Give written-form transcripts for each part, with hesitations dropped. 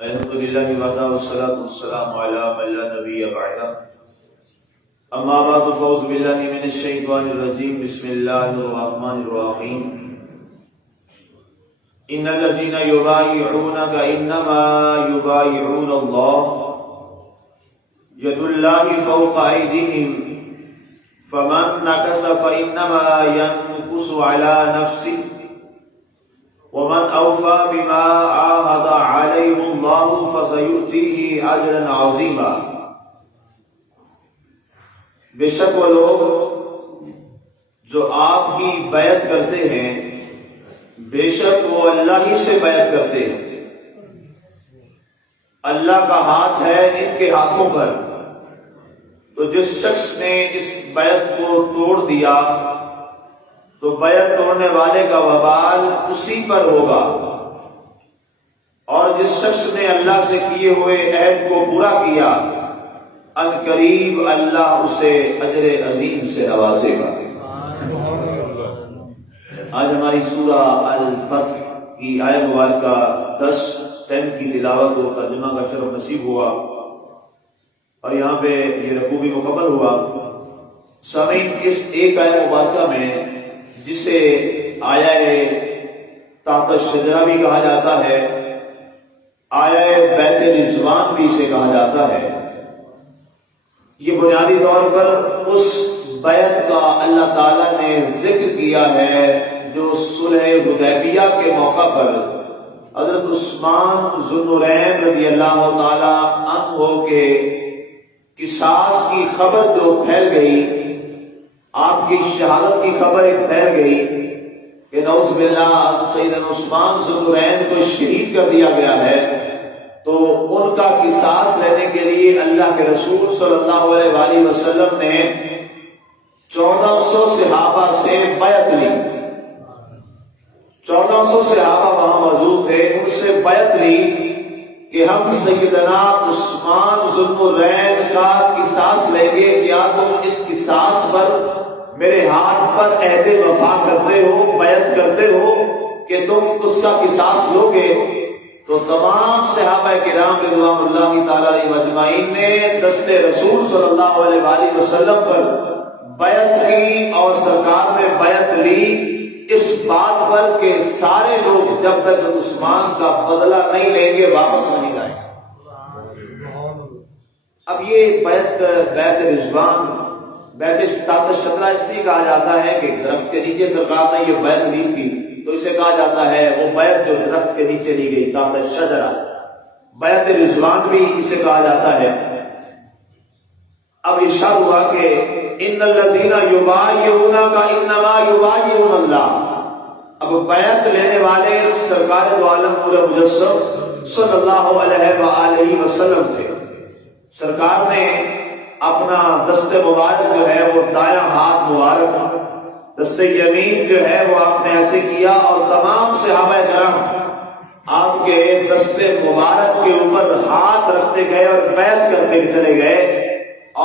الحمد للہ وحدہ والصلاة والسلام علی من لا نبی بعدہ اما بعد فاعوذ باللہ من الشیطان الرجیم بسم اللہ الرحمن الرحیم ان الذین یبایعونک انما یبایعون اللہ ید اللہ فوق ایدیہم فمن نکث فانما ینکث علی نفسہ ومن اوفى بما عاهد عليه الله فسيؤتيه اجرا عظيما۔ بے شک وہ لوگ جو آپ کی بیعت کرتے ہیں بے شک وہ اللہ ہی سے بیعت کرتے ہیں، اللہ کا ہاتھ ہے ان کے ہاتھوں پر، تو جس شخص نے اس بیعت کو توڑ دیا تو بیعت توڑنے والے کا وبال اسی پر ہوگا، اور جس شخص نے اللہ سے کیے ہوئے عہد کو پورا کیا ان قریب اللہ اسے اجر عظیم سے نوازے گا۔ آج ہماری سورہ الفتح کی آیت مبارکہ 10 کی تلاوت و ترجمہ کا شرف نصیب ہوا، اور یہاں پہ یہ رکوع بھی مکمل ہوا۔ سامعین، اس ایک آیت مبارکہ میں جسے آیہ تحت الشجرہ بھی کہا جاتا ہے، آیہ بیت رضوان بھی اسے کہا جاتا ہے، یہ بنیادی طور پر اس بیعت کا اللہ تعالیٰ نے ذکر کیا ہے جو صلح حدیبیہ کے موقع پر حضرت عثمان ذو النورین رضی اللہ تعالیٰ عنہ کے قصاص کی خبر جو پھیل گئی، آپ کی شہادت کی خبر ایک پھیل گئی کہ نعوذ باللہ سیدنا عثمان ذو النورین کو شہید کر دیا گیا ہے، تو ان کا قصاص لینے کے لیے اللہ کے رسول صلی اللہ علیہ وآلہ وسلم نے 1400 صحابہ سے بیعت لی۔ 1400 صحابہ وہاں موجود تھے، ان سے بیعت لی کہ ہم سیدنا عثمان ذو النورین کا قصاص لیں گے، کیا تم اس قصاص پر میرے ہاتھ پر عہد وفا کرتے ہو، بیعت کرتے ہو کہ تم اس کا قصاص لو گے؟ تو تمام صحابہ کرام رضوان اللہ تعالی علیہم اجمعین نے دست رسول صلی اللہ علیہ وآلہ وسلم پر بیعت کی، اور سرکار نے بیعت لی اس بات پر کہ سارے لوگ جب تک عثمان کا بدلہ نہیں لیں گے واپس نہیں جائیں گے۔ اب یہ بیعت رضوان، بیعت تحت الشجرہ اس لیے کہا جاتا ہے کہ درخت کے نیچے سرکار نے یہ بیعت لی تھی، تو اسے کہا جاتا ہے وہ بیعت جو درخت کے نیچے لی گئی تحت الشجرہ۔ بیعت رضوان بھی اسے کہا جاتا ہے۔ اب ارشاد ہوا کہ ان الذین یبایعونک انما یبایعون اللہ۔ اب بیعت لینے والے سرکار دو عالم نور مجسم صلی اللہ علیہ وآلہ وسلم تھے۔ سرکار نے اپنا دست مبارک جو ہے وہ دایاں ہاتھ مبارک، دست یمین جو ہے وہ آپ نے ایسے کیا، اور تمام صحابہ کرام آپ کے دست مبارک کے اوپر ہاتھ رکھتے گئے اور بیعت کرتے چلے گئے،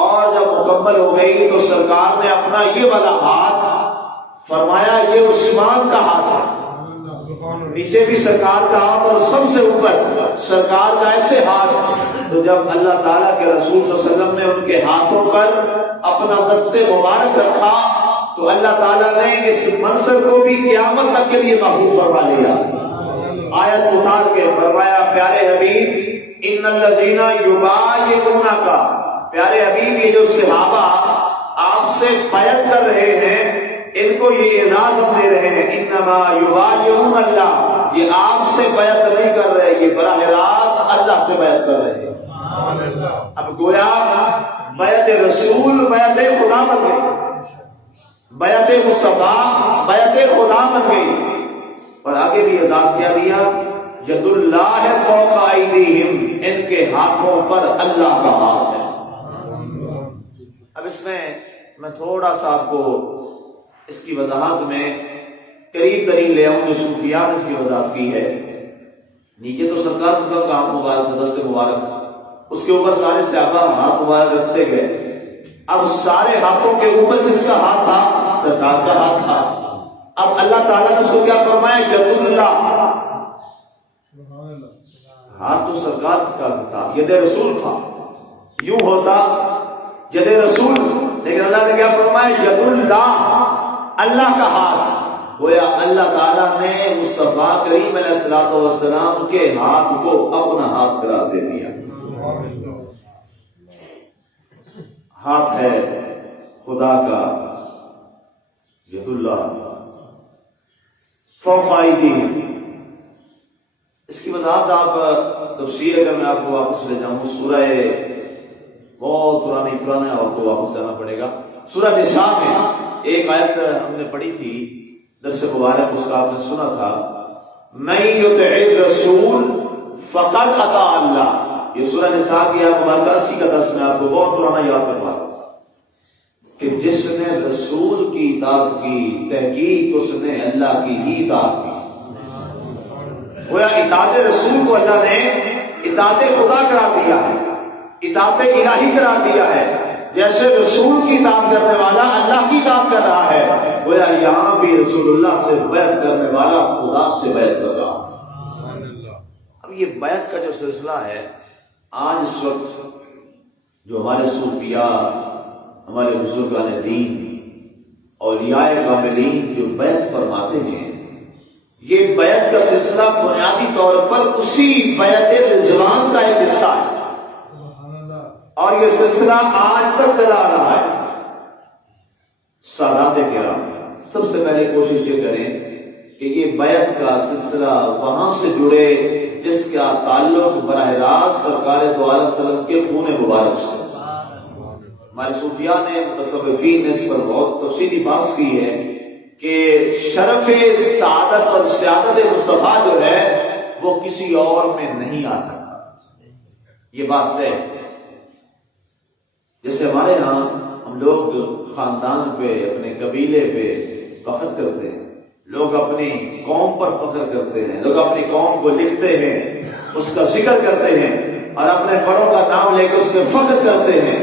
اور جب مکمل ہو گئی تو سرکار نے اپنا یہ والا ہاتھ فرمایا یہ عثمان کا ہاتھ ہے، نیچے بھی سرکار کا ہاتھ اور سب سے اوپر سرکار کا ایسے ہاتھ۔ تو جب اللہ تعالیٰ کے رسول صلی اللہ علیہ وسلم نے ان کے ہاتھوں پر اپنا دست مبارک رکھا تو اللہ تعالیٰ نے اس منظر کو بھی قیامت تک کے لیے محفوظ فرما لیا۔ آیت اتار کے فرمایا پیارے حبیب ان الذین یبایعونک، پیارے حبیب یہ جو صحابہ آپ سے بیعت کر رہے ہیں ان کو یہ اعزاز ہم دے رہے ہیں، انما یبایعون اللہ، یہ آپ سے بیعت نہیں کر رہے، یہ براہ راست اللہ سے بیعت کر رہے ہیں۔ اب گویا بیعت رسول بیعت خدا بن گئی، بیعت مصطفیٰ بیعت خدا بن گئی، اور آگے بھی اعزاز کیا دیا ید اللہ فوق ایدیہم، ان کے ہاتھوں پر اللہ کا ہاتھ ہے۔ اب اس میں تھوڑا سا آپ کو اس کی وضاحت میں قریب ترین لے آؤں جو صوفیاء نے اس کی وضاحت کی ہے۔ نیچے تو سرکار کا ہاتھ مبارک، دست مبارک، اس کے اوپر سارے صحابہ ہاتھ مبارک رکھتے گئے۔ اب سارے ہاتھوں کے اوپر کس کا ہاتھ تھا؟ سرکار کا ہاتھ تھا۔ اب اللہ تعالیٰ نے اس کو کیا فرمایا؟ ید اللہ، ہاتھ تو سرکار کا تھا، ید رسول تھا، یوں ہوتا ید رسول، لیکن اللہ نے کیا فرمایا؟ ید اللہ، اللہ کا ہاتھ. گویا اللہ تعالیٰ نے مصطفیٰ کریم علیہ الصلوۃ والسلام کے ہاتھ کو اپنا ہاتھ قرار دے دیا. ہاتھ ہے خدا کا، ید اللہ فوق ایدیہم. اس کی وضاحت آپ تفسیر اگر میں آپ کو واپس لے جاؤں، سورہ بہت پرانا آپ کو واپس جانا پڑے گا. سورہ نساء میں ایک آیت ہم نے پڑھی تھی، درس مبارک اس کا آپ نے سنا تھا، من یطع الرسول فقد اطاع اللہ. یہ سورہ نساء کی آیت مبارکہ 80 کا 10 میں آپ کو بہت پرانا یاد کروا کہ جس نے رسول کی اطاعت کی، تحقیق اس نے اللہ کی ہی اطاعت کی. گویا اطاعت رسول کو اللہ نے اطاعت خدا قرار دیا ہے، اطاعت الہی قرار دیا ہے. جیسے رسول کی اطاعت کرنے والا اللہ کی اطاعت کر رہا ہے، گویا یہاں بھی رسول اللہ سے بیعت کرنے والا خدا سے بیعت کر رہا ہے. اب یہ بیعت کا جو سلسلہ ہے، آج اس وقت جو ہمارے صوفیاء، ہمارے بزرگان دین، اولیاء کاملین جو بیعت فرماتے ہیں، یہ بیعت کا سلسلہ بنیادی طور پر اسی بیعت رضوان کا ایک حصہ ہے، اور یہ سلسلہ آج تک چلا آ رہا ہے. سادات کرام سب سے پہلے کوشش یہ کریں کہ یہ بیعت کا سلسلہ وہاں سے جڑے جس کا تعلق براہ راست سرکار دو عالم صلی اللہ علیہ وسلم کے خون مبارک سے. ہمارے صوفیاء نے، متصوفین نے اس پر بہت تفصیلی بحث کی ہے کہ شرف سعادت اور سیادت مصطفیٰ جو ہے وہ کسی اور میں نہیں آ سکتا. یہ بات طے ہے. جیسے ہمارے ہاں ہم لوگ خاندان پہ، اپنے قبیلے پہ فخر کرتے ہیں، لوگ اپنی قوم پر فخر کرتے ہیں، لوگ اپنی قوم کو لکھتے ہیں، اس کا ذکر کرتے ہیں، اور اپنے بڑوں کا نام لے کے اس پہ فخر کرتے ہیں.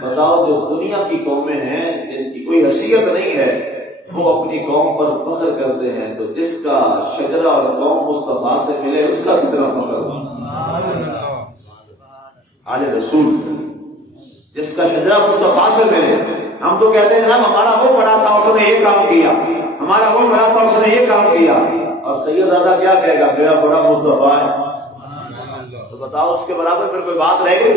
بتاؤ، جو دنیا کی قومیں ہیں جن کی کوئی حیثیت نہیں ہے، وہ اپنی قوم پر فخر کرتے ہیں، تو جس کا شجرہ اور قوم مصطفیٰ سے ملے اس کا کتنا فخر ہو. آل رسول جس کا شجرہ مصطفیٰ سے ملے. ہم تو کہتے ہیں نا ہمارا وہ بڑا تھا اس نے یہ کام کیا، ہمارا وہ بڑا تھا اس نے یہ کام کیا، اور سید زادہ کیا کہے گا؟ میرا بڑا مصطفیٰ ہے. تو بتاؤ اس کے برابر پھر کوئی بات رہے گی؟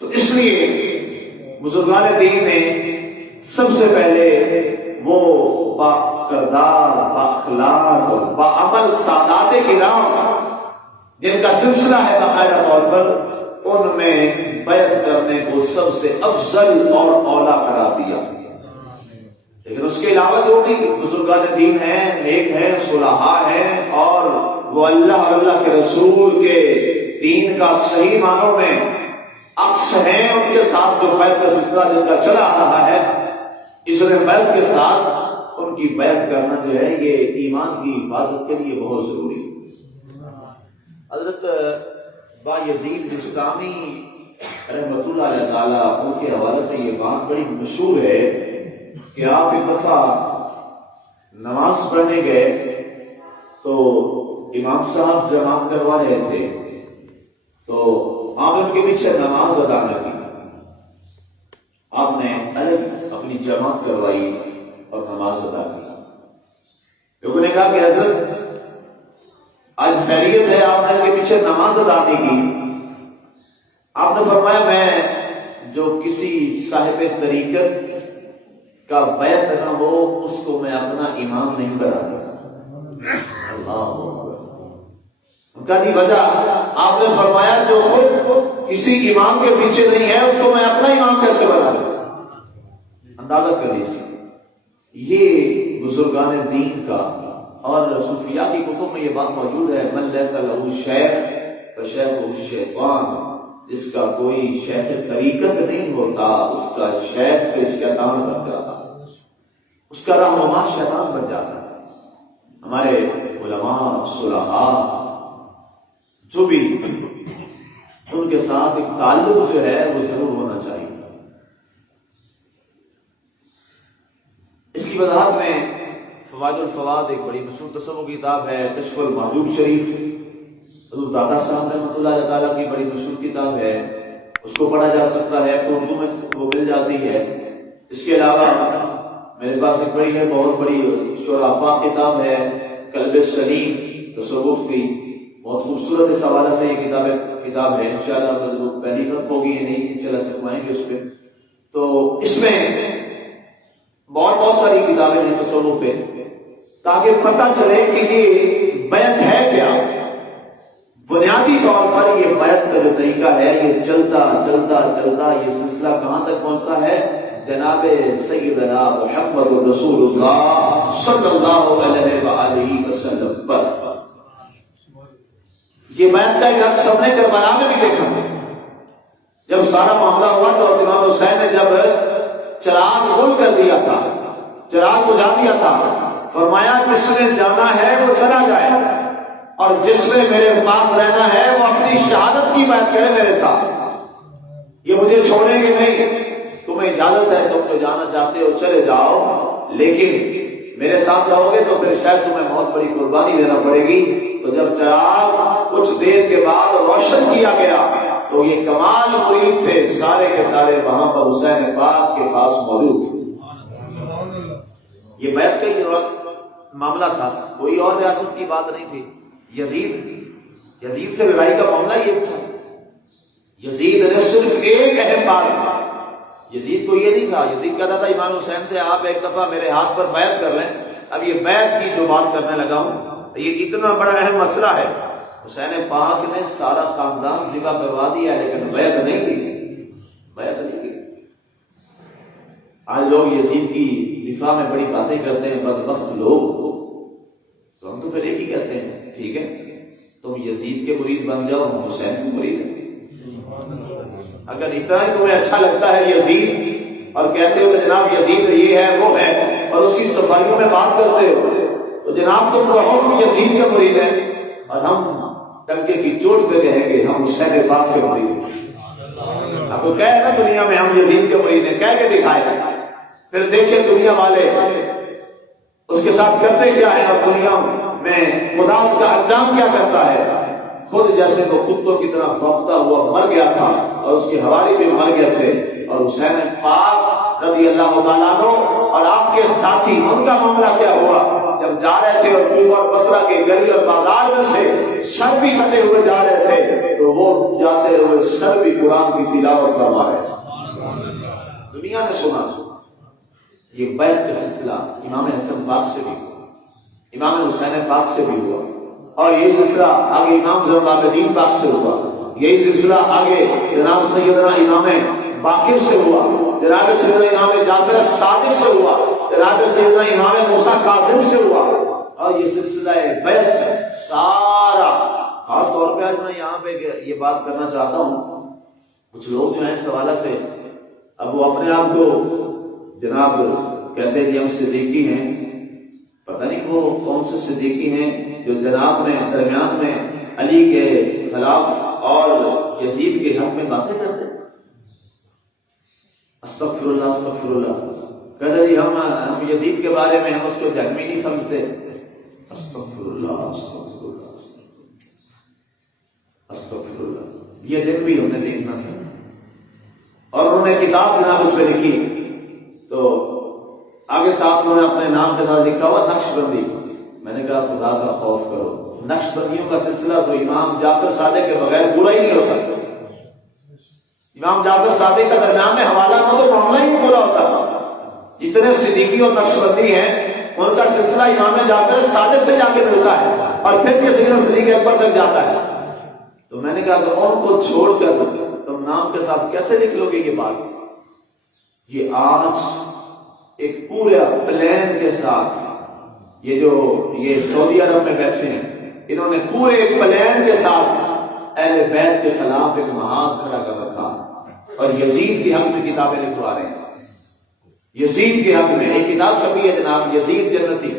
تو اس لیے بزرگان دین نے سب سے پہلے وہ با کردار، با اخلاق اور با عمل سادات کرام جن کا سلسلہ ہے باقاعدہ طور پر، ان میں بیعت کرنے کو سب سے افضل اور اولا قرار دیا. لیکن اس کے علاوہ جو بھی بزرگان دین ہیں، نیک ہیں، صلحاء ہیں، اور وہ اللہ اور اللہ کے رسول کے دین کا صحیح معنوں میں عکس ہیں، ان کے ساتھ جو بیعت کا سلسلہ جن کا چلا آ رہا ہے، اس نے بیعت کے ساتھ ان کی بیعت کرنا جو ہے یہ ایمان کی حفاظت کے لیے بہت ضروری ہے. حضرت با یزید بسطامی رحمۃ اللہ علیہ تعالیٰ ان کے حوالے سے یہ بات بڑی مشہور ہے کہ آپ ایک دفعہ نماز پڑھنے گئے تو امام صاحب جماعت کروا رہے تھے، تو آپ ان کے پیچھے نماز ادا نہ کی، آپ نے الگ اپنی جماعت کروائی اور نماز ادا کی. لوگوں نے کہا کہ حضرت آج خیریت ہے، آپ نے ان کے پیچھے نماز ادا نہیں کی. آپ نے فرمایا میں جو کسی صاحب طریقت کا بیعت نہ ہو اس کو میں اپنا امام نہیں بناتا. اللہ ان کا دی وجہ آپ نے فرمایا جو خود کسی امام کے پیچھے نہیں ہے اس کو میں اپنا امام کیسے بنا لوں. اندازہ کر لیجیے یہ بزرگان دین کا، اور صوفیاء کی کتب میں یہ بات موجود ہے، من لیس لہ شیخ فشیخہ الشیطان، جس کا کوئی شیخ طریقت نہیں ہوتا اس کا شیخ پہ شیطان بن جاتا، اس کا رہنما شیطان بن جاتا. ہمارے علماء، صلحاء جو بھی، ان کے ساتھ ایک تعلق جو ہے وہ ضرور ہونا چاہیے. اس کی وضاحت میں فوائد الفواد ایک بڑی مشہور تصوف کی کتاب ہے، کشف المحجوب شریف، حضور دادا صاحب رحمۃ اللہ تعالیٰ کی بڑی مشہور کتاب ہے، اس کو پڑھا جا سکتا ہے، تو اردو میں وہ مل جاتی ہے۔ اس کے علاوہ میرے پاس ایک بڑی ہے، بہت بڑی شرافہ کتاب ہے، قلب سلیم تصوف کی، بہت خوبصورت اس حوالے سے یہ کتاب ہے، انشاءاللہ پہلی خط ہوگی، نہیں انشاءاللہ چھپوائیں گے اس پہ۔ تو اس میں بہت ساری کتابیں ہیں تصوف پہ، تاکہ پتہ چلے کہ یہ بیعت ہے کیا۔ بنیادی طور پر یہ بیعت کا جو طریقہ ہے یہ چلتا چلتا چلتا یہ سلسلہ کہاں تک پہنچتا ہے؟ جناب سیدنا محمد رسول اللہ صلی اللہ علیہ وآلہ وسلم پر۔ یہ بیعت کا ایک سب نے کربلا میں بھی دیکھا، جب سارا معاملہ ہوا تو امام حسین نے جب چراغ گل کر دیا تھا، چراغ بجھا دیا تھا، فرمایا جس نے جانا ہے وہ چلا جائے، اور جس نے میرے پاس رہنا ہے وہ اپنی شہادت کی بیعت کرے میرے ساتھ، یہ مجھے چھوڑیں گے نہیں۔ تمہیں اجازت ہے، تم جو جانا چاہتے ہو چلے جاؤ، لیکن میرے ساتھ رہو گے تو پھر شاید تمہیں بہت بڑی قربانی دینا پڑے گی۔ تو جب چراغ کچھ دیر کے بعد روشن کیا گیا تو یہ کمال مرید تھے، سارے کے سارے وہاں پر حسین پاک کے پاس موجود تھے۔ یہ بیعت کا ہی معاملہ تھا، کوئی اور ریاست کی بات نہیں تھی۔ یزید سے لڑائی کا معاملہ یہ تھا، یزید نے صرف ایک اہم بات تھا، یزید کو یہ نہیں تھا، یزید کہتا تھا امام حسین سے آپ ایک دفعہ میرے ہاتھ پر بیعت کر لیں۔ اب یہ بیعت کی جو بات کرنے لگا ہوں یہ اتنا بڑا اہم مسئلہ ہے، حسین پاک نے سارا خاندان ذبح کروا دیا لیکن بیعت نہیں کی، بیعت نہیں کی۔ آج لوگ یزید کی دفاع میں بڑی باتیں کرتے ہیں، بدبخت لوگ، تو ہم تو پھر ایک ہی کہتے ہیں ٹھیک ہے تم یزید کے مرید بن جاؤ، ہم حسین کے مرید ہیں۔ اگر اتنا ہی تمہیں اچھا لگتا ہے یزید اور کہتے ہو کہ جناب یزید یہ ہے وہ ہے اور اس کی صفائیوں میں بات کرتے ہو، تو جناب تم کہو ہم یزید کے مرید ہیں، اور ہم ڈنکے کی چوٹ پہ کہیں گے ہم حسین پاک کے مرید ہیں۔ آپ کو کہے نا دنیا میں ہم یزید کے مرید ہیں، کہہ کے دکھائے، پھر دیکھیں دنیا والے اس کے ساتھ کرتے کیا ہے، اور دنیا میں خدا اس کا انجام کیا کرتا ہے۔ خود جیسے وہ کتوں کی طرح بھونکتا ہوا مر گیا تھا اور اس کے حواری بھی مر گئے تھے، اور حسین پاک رضی اللہ تعالیٰ عنہ اور آپ کے ساتھی ان کا معاملہ کیا ہوا؟ جب جا رہے تھے اور کوفہ اور بصرہ کے گلی اور بازار میں سے سر بھی کٹے ہوئے جا رہے تھے، تو وہ جاتے ہوئے سر بھی قرآن کی تلاوت فرما رہے تھے، دنیا نے سنا۔ یہ بیعت کا سلسلہ امام حسن پاک سے بھی ہوا، امام حسین پاک سے بھی ہوا، اور یہ سلسلہ آگے امام زین العابدین پاک سے ہوا، یہی سلسلہ آگے جناب سیدنا امام باقر سے ہوا، جناب سیدنا امام جعفر صادق سے ہوا، جناب سیدنا امام موسیٰ کاظم سے ہوا، اور یہ سلسلہ بیعت سارا۔ خاص طور پہ آج میں یہاں پہ یہ بات کرنا چاہتا ہوں، کچھ لوگ جو ہیں اس حوالے سے اب وہ اپنے آپ کو جناب کہتے ہیں کہ ہم صدیقی ہیں، پتہ نہیں وہ کون سے صدیقی ہیں جو جناب میں درمیان میں علی کے خلاف اور یزید کے حق میں باتیں کرتے ہیں۔ استغفر اللہ استغفر اللہ، کہتے جی ہم یزید کے بارے میں ہم اس کو جہنمی نہیں سمجھتے۔ استغفر اللہ استغفر اللہ استغفر اللہ، یہ دن بھی ہم نے دیکھنا تھا۔ اور انہوں نے کتاب جناب اس پہ لکھی، تو آگے ساتھ انہوں نے اپنے نام کے ساتھ لکھا ہوا نقش بندی۔ میں نے کہا خدا کا خوف کرو، نقش بندیوں کا سلسلہ تو امام جعفر صادق کے بغیر پورا ہی نہیں ہوتا۔ امام جعفر صادق کا درمیان میں حوالہ نہ تو معاملہ ہی پورا ہوتا۔ جتنے صدیقی اور نقش بندی ہیں ان کا سلسلہ امام جعفر صادق سے جا کے ملتا ہے، اور پھر یہ سیدنا صدیق اکبر تک جاتا ہے۔ تو میں نے کہا کہ ان کو چھوڑ کر تم نام کے ساتھ کیسے لکھ لو گے یہ بات؟ یہ آج ایک پورے پلان کے ساتھ یہ سعودی عرب میں بیٹھے ہیں، انہوں نے پورے پلان کے ساتھ اہل بیت کے خلاف ایک محاذ کھڑا کر رکھا، اور یزید کے حق میں کتابیں لکھوا رہے ہیں۔ یزید کے حق میں ایک کتاب چھپی ہے جناب، یزید جنتی،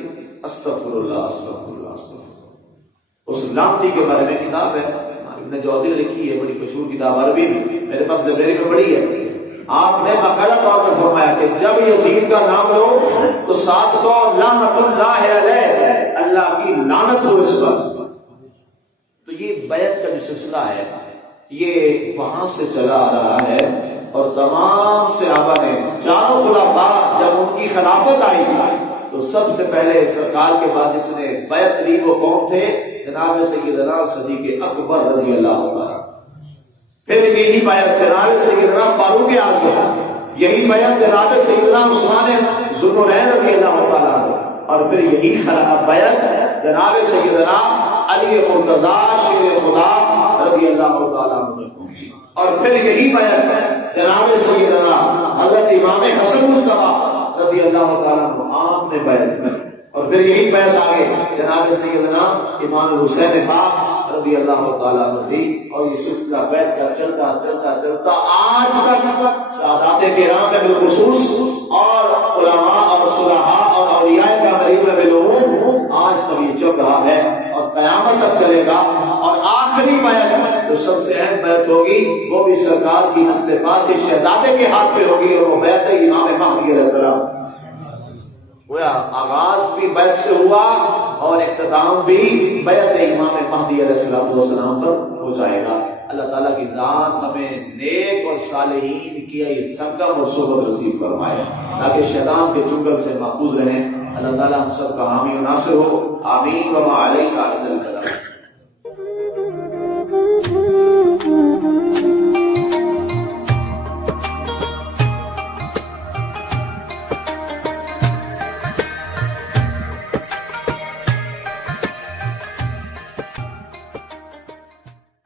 استغفر اللہ استغفر اللہ استغفر اللہ۔ اس لعنتی کے بارے میں کتاب ہے، ابن جوزی نے لکھی ہے، بڑی مشہور کتاب، عربی میں میرے پاس لائبریری میں پڑھی ہے۔ آپ نے باقاعدہ طور پر فرمایا کہ جب یزید کا نام لو تو ساتھ کو لعنت اللہ علیہ، اللہ کی لعنت ہو اس پر۔ تو یہ بیعت کا جو سلسلہ ہے یہ وہاں سے چلا آ رہا ہے، اور تمام صحابہ نے، چاروں خلفاء جب ان کی خلافت آئی تو سب سے پہلے سرکار کے بعد جس نے بیعت لی وہ کون تھے؟ جناب سیدنا صدیق اکبر رضی اللہ عنہ۔ پھر یہی بیعت جناب سیدنا فاروق اعظم، یہی بیعت جناب سیدنا عثمان ذوالنورین رضی اللہ تعالیٰ عنہ، اور پھر یہی بیعت جناب سیدنا علی مرتضیٰ شیر خدا رضی اللہ تعالیٰ عنہ پہنچی، اور پھر یہی بیعت جناب سیدنا حضرت امام حسن مصطفیٰ رضی اللہ تعالیٰ عنہ آپ نے بیعت کی، اور پھر یہی بیعت آگے جناب سیدنا امام حسین پاک رضی اللہ تعالیٰ عنہ تھی، اور یہ سلسلہ بیعت کا چلتا چلتا چلتا آج تک سادات کرام میں بالخصوص اور علماء اور صلحاء اور اولیاء کاملین میں بالعموم آج تک یہ چل رہا ہے اور قیامت تک چلے گا۔ اور آخری بیعت جو سب سے اہم بیعت ہوگی وہ بھی سرکار کی نسل پاک کے شہزادے کے ہاتھ پہ ہوگی، اور وہ بیعت امام مہدی علیہ السلام۔ آغاز بھی بیعت سے ہوا اور اختتام بھی بیعت امام مہدی علیہ السلام پر ہو جائے گا۔ اللہ تعالیٰ کی ذات ہمیں نیک اور صالحین کی یہ سنگم اور صحبت نصیب فرمائے تاکہ شیطان کے چنگل سے محفوظ رہیں۔ اللہ تعالیٰ ہم سب کا حامی و ناصر ہو، آمین۔ وما علینا الا البلاغ۔